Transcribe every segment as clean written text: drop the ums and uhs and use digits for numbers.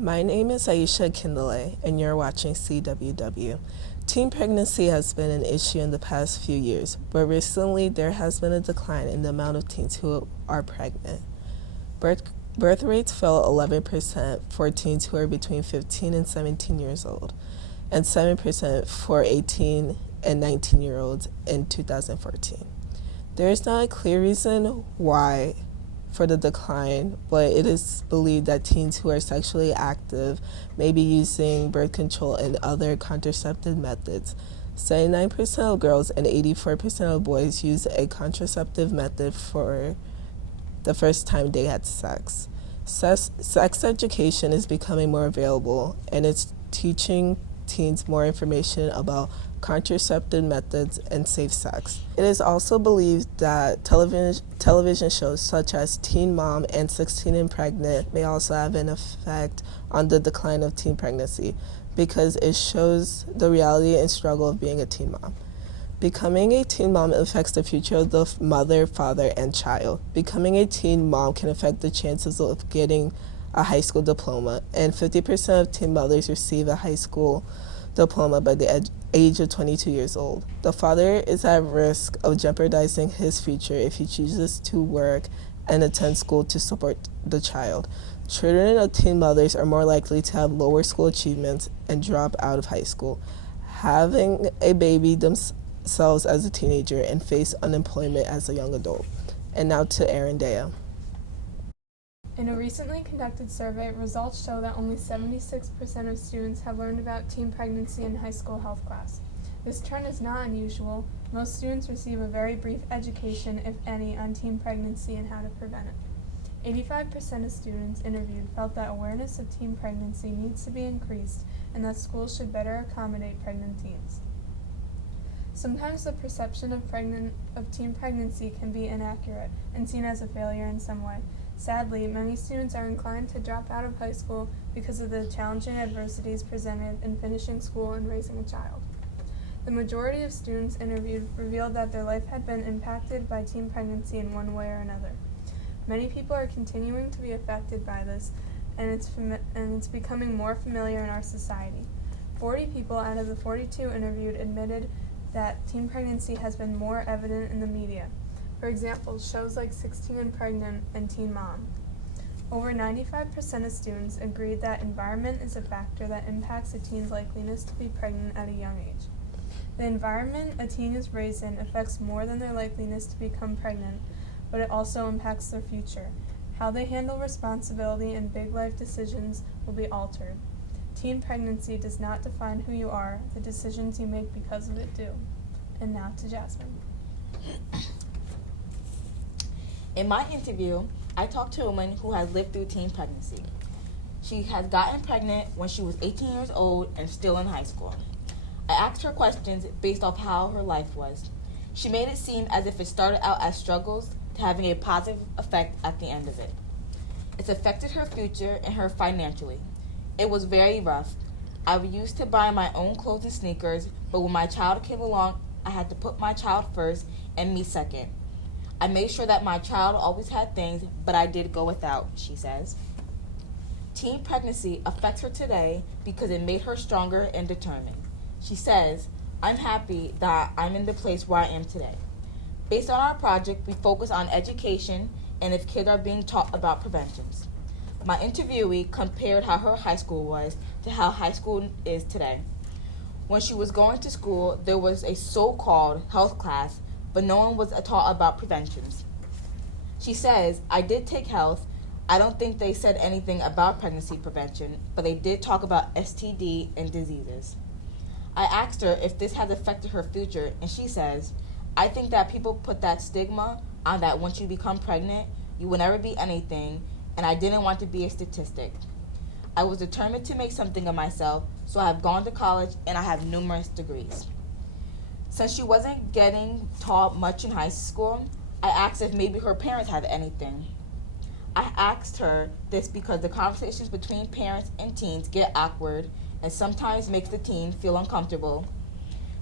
My name is Aisha Kindle, and you're watching CWW. Teen pregnancy has been an issue in the past few years, but recently there has been a decline in the amount of teens who are pregnant. Birth rates fell 11% for teens who are between 15 and 17 years old, and 7% for 18 and 19-year-olds in 2014. There is not a clear reason why for the decline, but it is believed that teens who are sexually active may be using birth control and other contraceptive methods. 79% of girls and 84% of boys use a contraceptive method for the first time they had sex. Sex education is becoming more available, and it's teaching teens more information about contraceptive methods and safe sex. It is also believed that television shows such as Teen Mom and 16 and Pregnant may also have an effect on the decline of teen pregnancy because it shows the reality and struggle of being a teen mom. Becoming a teen mom affects the future of the mother, father, and child. Becoming a teen mom can affect the chances of getting a high school diploma, and 50% of teen mothers receive a high school diploma by the age of 22 years old. The father is at risk of jeopardizing his future if he chooses to work and attend school to support the child. Children of teen mothers are more likely to have lower school achievements and drop out of high school, having a baby themselves as a teenager, and face unemployment as a young adult. And now to Aaron Dea. In a recently conducted survey, results show that only 76% of students have learned about teen pregnancy in high school health class. This trend is not unusual. Most students receive a very brief education, if any, on teen pregnancy and how to prevent it. 85% of students interviewed felt that awareness of teen pregnancy needs to be increased and that schools should better accommodate pregnant teens. Sometimes the perception of teen pregnancy can be inaccurate and seen as a failure in some way. Sadly, many students are inclined to drop out of high school because of the challenging adversities presented in finishing school and raising a child. The majority of students interviewed revealed that their life had been impacted by teen pregnancy in one way or another. Many people are continuing to be affected by this, and it's becoming more familiar in our society. 40 people out of the 42 interviewed admitted that teen pregnancy has been more evident in the media. For example, shows like 16 and Pregnant and Teen Mom. Over 95% of students agreed that environment is a factor that impacts a teen's likeliness to be pregnant at a young age. The environment a teen is raised in affects more than their likeliness to become pregnant, but it also impacts their future. How they handle responsibility and big life decisions will be altered. Teen pregnancy does not define who you are, the decisions you make because of it do. And now to Jasmine. In my interview, I talked to a woman who has lived through teen pregnancy. She has gotten pregnant when she was 18 years old and still in high school. I asked her questions based off how her life was. She made it seem as if it started out as struggles to having a positive effect at the end of it. It's affected her future and her financially. It was very rough. I used to buy my own clothes and sneakers, but when my child came along, I had to put my child first and me second. I made sure that my child always had things, but I did go without, she says. Teen pregnancy affects her today because it made her stronger and determined. She says, I'm happy that I'm in the place where I am today. Based on our project, we focus on education and if kids are being taught about preventions. My interviewee compared how her high school was to how high school is today. When she was going to school, there was a so-called health class, but no one was taught about preventions. She says, I did take health. I don't think they said anything about pregnancy prevention, but they did talk about STD and diseases. I asked her if this has affected her future, and she says, I think that people put that stigma on that once you become pregnant, you will never be anything, and I didn't want to be a statistic. I was determined to make something of myself, so I have gone to college and I have numerous degrees. Since she wasn't getting taught much in high school, I asked if maybe her parents had anything. I asked her this because the conversations between parents and teens get awkward and sometimes makes the teen feel uncomfortable.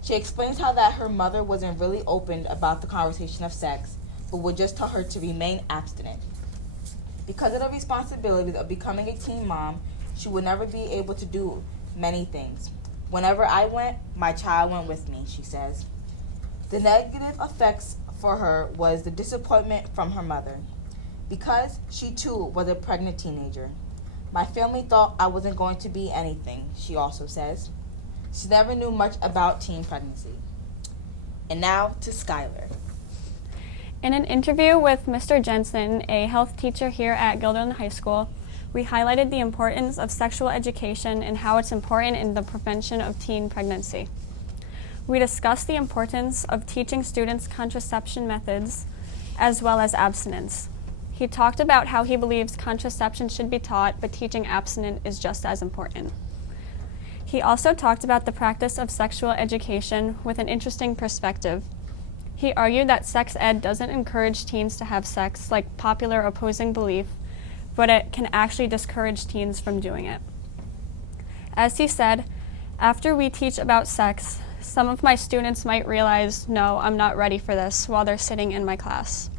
She explains how that her mother wasn't really open about the conversation of sex, but would just tell her to remain abstinent. Because of the responsibilities of becoming a teen mom, she would never be able to do many things. Whenever I went, my child went with me, she says. The negative effects for her was the disappointment from her mother, because she too was a pregnant teenager. My family thought I wasn't going to be anything, she also says. She never knew much about teen pregnancy. And now to Skylar. In an interview with Mr. Jensen, a health teacher here at Guilderland High School, we highlighted the importance of sexual education and how it's important in the prevention of teen pregnancy. We discussed the importance of teaching students contraception methods as well as abstinence. He talked about how he believes contraception should be taught, but teaching abstinence is just as important. He also talked about the practice of sexual education with an interesting perspective. He argued that sex ed doesn't encourage teens to have sex like popular opposing belief, but it can actually discourage teens from doing it. As he said, after we teach about sex, some of my students might realize, no, I'm not ready for this, while they're sitting in my class.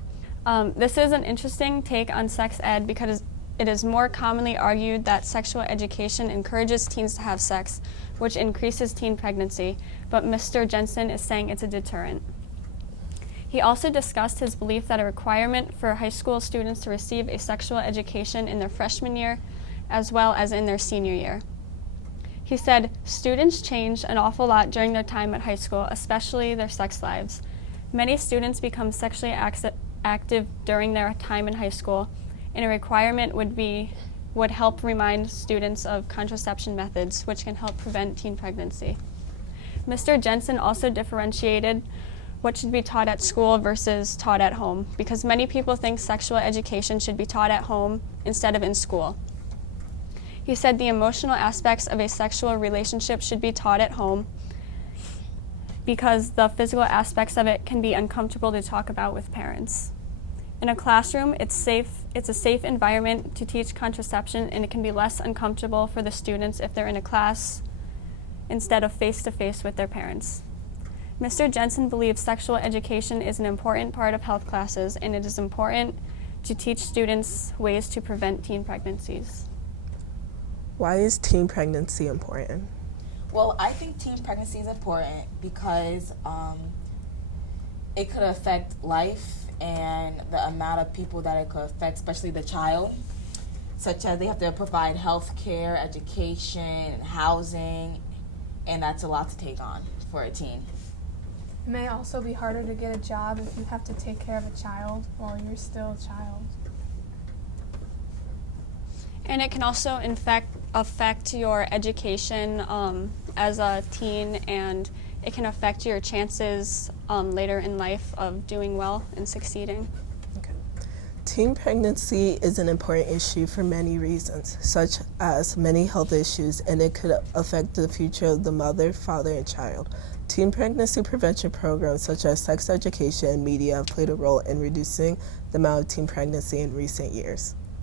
This is an interesting take on sex ed because it is more commonly argued that sexual education encourages teens to have sex, which increases teen pregnancy, but Mr. Jensen is saying it's a deterrent. He also discussed his belief that a requirement for high school students to receive a sexual education in their freshman year as well as in their senior year. He said, students change an awful lot during their time at high school, especially their sex lives. Many students become sexually active during their time in high school, and a requirement would help remind students of contraception methods, which can help prevent teen pregnancy. Mr. Jensen also differentiated what should be taught at school versus taught at home, because many people think sexual education should be taught at home instead of in school. He said the emotional aspects of a sexual relationship should be taught at home because the physical aspects of it can be uncomfortable to talk about with parents. In a classroom, it's a safe environment to teach contraception, and it can be less uncomfortable for the students if they're in a class instead of face-to-face with their parents. Mr. Jensen believes sexual education is an important part of health classes, and it is important to teach students ways to prevent teen pregnancies. Why is teen pregnancy important? Well, I think teen pregnancy is important because it could affect life and the amount of people that it could affect, especially the child, such as they have to provide health care, education, housing, and that's a lot to take on for a teen. It may also be harder to get a job if you have to take care of a child while you're still a child. And it can also affect your education as a teen, and it can affect your chances later in life of doing well and succeeding. Okay. Teen pregnancy is an important issue for many reasons, such as many health issues, and it could affect the future of the mother, father, and child. Teen pregnancy prevention programs such as sex education and media have played a role in reducing the amount of teen pregnancy in recent years.